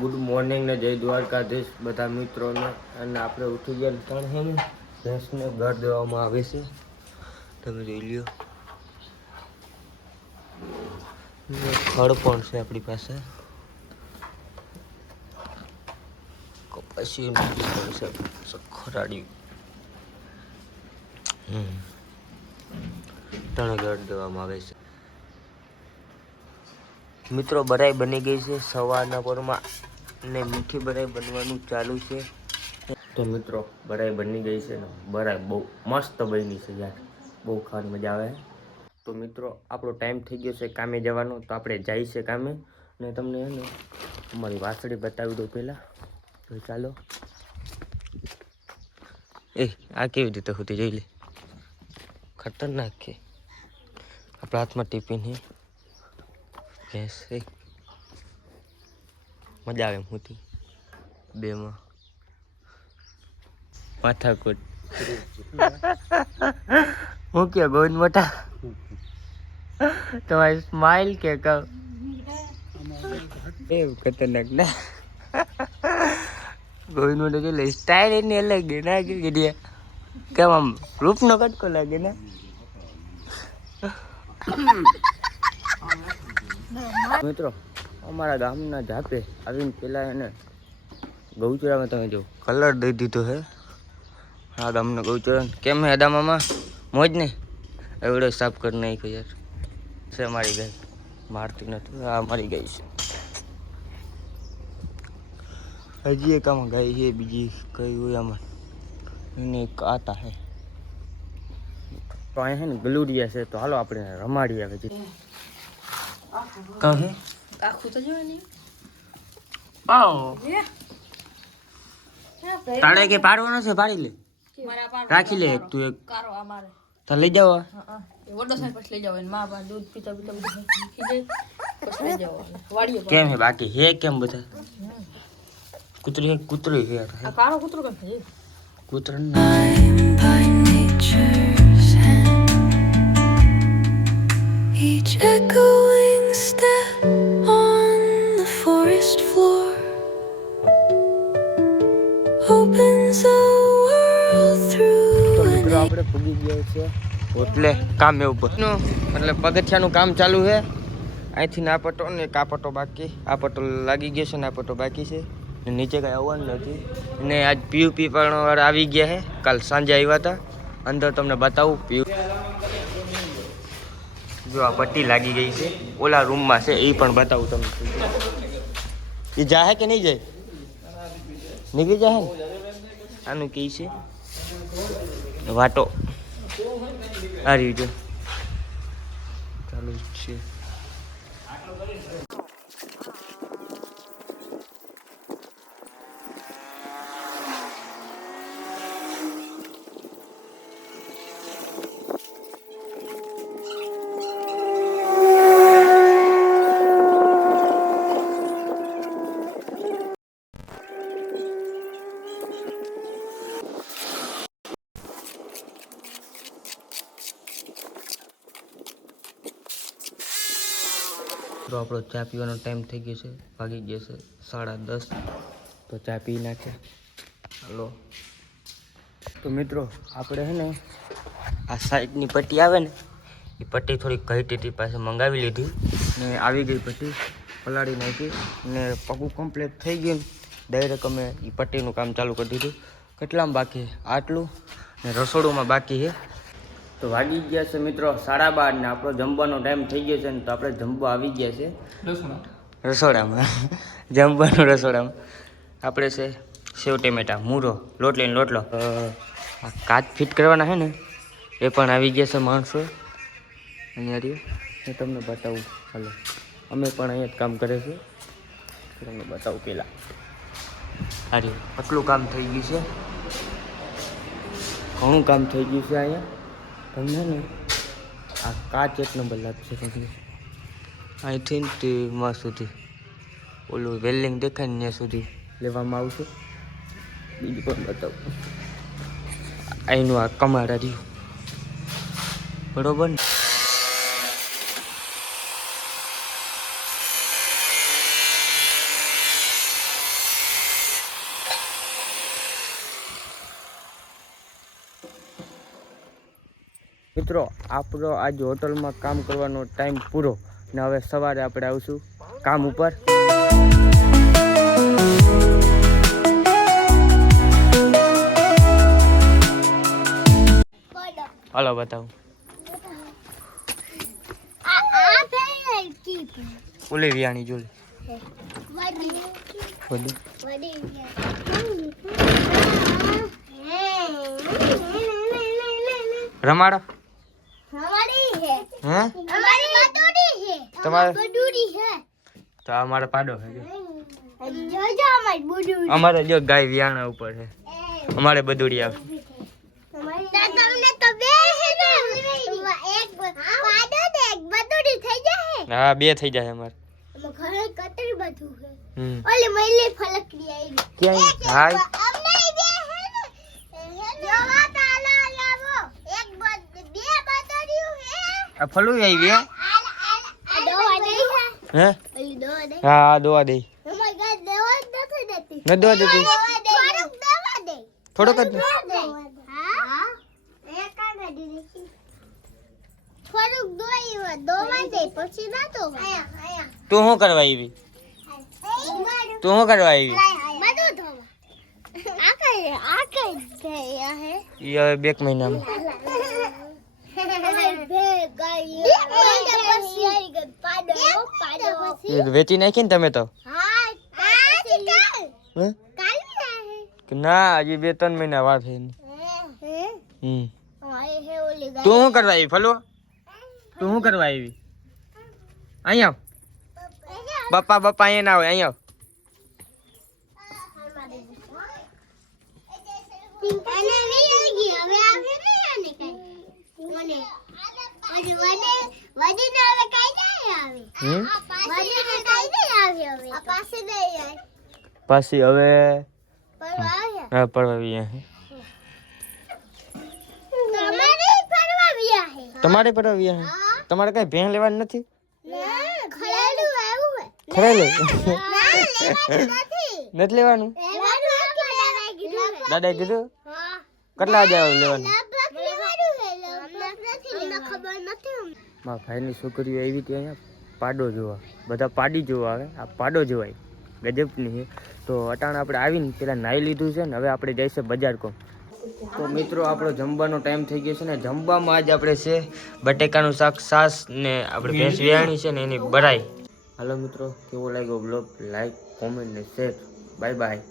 Good morning ને જય દ્વારકાધીશ બધા મિત્રોને. અને આપણે ઉઠી ગયા ત્રણ છે ને ભેંસને ઘર દેવામાં આવે છે, તમે જોઈ લ્યો. ખડ પણ છે આપણી પાસે, કપાસી ખરાડી ત્રણ ઘર દેવામાં આવે છે. મિત્રો બરાઈ બની ગઈ છે સવારના પોરમાં, ને મીઠી બરાઈ બનવાનું ચાલુ છે. તો મિત્રો બરાઈ બની ગઈ છે ને બરાઈ બહુ મસ્ત બની છે યાર, બહુ ખાવાની મજા આવે. તો મિત્રો આપણો ટાઈમ થઈ ગયો છે કામે જવાનો, તો આપણે જઈએ છે કામે. ને તમને ને અમારી વાસળી બતાવી દઉં પહેલાં. તો ચાલો. આ કેવી રીતે હોતી જોઈ લે, ખતરનાક છે. આપણા હાથમાં ટિફિન છે, ભેંસ છે, મજા આવે એમ હોતી બેમાં માથાકૂટ. હું કે ગોવિંદ મોટા તમારી સ્માઈલ કે કહું એવું ખતરનાક ના. ગોવિંદ મોટા જો લે સ્ટાઈલ એની અલગ ના કે કેમ આમ રૂપનો કટકો લાગે ને. મિત્રો અમારા ગામના જાપે આવીને પેલા એને ગૌચરામાં તમે જો કલર દઈ દીધો હે. હા ગામનો ગૌચરા કેમ હે અદા મામા, મોજ ને એવડો સાફ કરી નાખ્યો યાર. છે મારી ગાય, મારતી નથી, આ મારી ગાય છે. હજી એક આમાં ગાય છે, બીજી કઈ હોય આમાં એને એક આતા હે. તો અહીંયા છે ને ગલુડિયા છે, તો હાલો આપણે રમાડી આવે છે. કહે આખું તો જોવાની પાઓ તાળે કે પાડવાનો છે, પાડી લે, રાખી લે એક તું એક કારો અમારે તો લઈ જાવ. એ વડો સાહેબ પછી લઈ જાવ એને માં બા દૂધ પીતા પીતા બધું મૂકી દે પછી લઈ જાવ વાડીએ. કેમ હે બાકી હે કેમ બધા કૂતરી કૂતરી હે આ કારો કૂતરો કેમ છે કૂતરા each echoing step on the forest floor opens a world through an આપણે પૂગી ગયા છે એટલે કામ ઉપર એટલે પગથિયાનું કામ ચાલુ છે. અહીંથી ના પટો ને એક આ પટો બાકી, આ પટો લાગી ગયો છે ને આ પટો બાકી છે. નીચે કઈ આવવાનું નથી ને આજ પીયુપી પણ વાળા આવી ગયા છે, કાલ સાંજે આવ્યા હતા. અંદર તમને બતાવું પીયુ જો આ પટ્ટી લાગી ગઈ છે, ઓલા રૂમમાં છે એ પણ બતાવું તમને. એ જાહે કે નહીં જાય, નીકળી જાય ને. આનું કી છે વાટો આ રીતે ચાલુ છે. તો આપણો ચા પીવાનો ટાઈમ થઈ ગયો છે, વાગી ગયો છે 10:30. તો ચા પી નાખે હાલો. તો મિત્રો આપણે છે ને આ સાઈડની પટ્ટી આવે ને એ પટ્ટી થોડીક ઘટી પાસે મંગાવી લીધી ને આવી ગઈ પટ્ટી પલાળી નાખી ને પગું કમ્પ્લીટ થઈ ગયું. ડાયરેક્ટ અમે એ પટ્ટીનું કામ ચાલુ કરી દીધું. કેટલામાં બાકી આટલું ને રસોડુંમાં બાકી છે. તો વાગી ગયા છે મિત્રો 12:30 ને આપણો જમવાનો ટાઈમ થઈ ગયો છે ને, તો આપણે જમવા આવી ગયા છે રસોડામાં. જમવાનું રસોડામાં આપણે છે સેવ ટેમેટા મૂરો લોટ લઈને લોટલો આ કાચ ફિટ કરવાના છે ને એ પણ આવી ગયા છે માણસો. અહીંયા રહ્યો હું તમને બતાવું હાલો, અમે પણ અહીંયા જ કામ કરે છે, તમને બતાવું પહેલાં. આ રહ્યું આટલું કામ થઈ ગયું છે, ઘણું કામ થઈ ગયું છે અહીંયા. તમને ને આ કાચ એક નંબર લાગશે તમને, અહીંથી તે માં સુધી ઓલું વેલ્ડિંગ દેખાય ને ત્યાં સુધી લેવામાં આવશે. બીજું પણ બતાવું, અહીંનું આ કમાડા રહ્યું બરોબર ને. મિત્રો આપણો આજ હોટલમાં કામ કરવાનો ટાઈમ પૂરો ને હવે સવારે આપણે આવશું કામ ઉપર. હાલો બતાવું. ઓલી વિયાણી જોલી રમાડો હે તમારે તો અમારે પાડો છે અમારે જો ગાય વિયાણા ઉપર છે અમારે બધુડી આવે. હા બે થઈ જાય અમારે. ફલું આવી હે હા દોવા દે ન દોવા દેતી થોડોક જ તું શું કરવા આવી તું શું કરવા આવી હવે 2 મહિનામાં વેચી નાખી ને તમે તો ના હજી 2-3 મહિના વાર થઈ. તું શું કરવા આવી ફલો તું શું કરવા આવી અહીંયા બપ્પા અહીંયા ના હોય અહીંયા પાછી હવે હા પડવા તમારે પડવા તમારે કઈ ભેણ લેવાની નથી ખરેલું નથી લેવાનું દાદાએ કીધું કેટલા હજાર લેવાનું મારા ભાઈની છોકરીઓ આવી હતી અહીંયા પાડો જોવા બધા પાડી જોવા આવે આ પાડો જોવાય ગજબની છે. તો અટાણે આપણે આવીને પેલા નાહી લીધું છે ને હવે આપણે જઈશું બજાર કોમ. તો મિત્રો આપણો જમવાનો ટાઈમ થઈ ગયો છે ને જમવામાં આજ આપણે છે બટેકાનું શાક છાશ ને આપણે ભેંસ વિયાણી છે ને એની બરાઈ. હાલો મિત્રો કેવો લાગ્યો બ્લોગ લાઈક કોમેન્ટ ને શેર બાય બાય.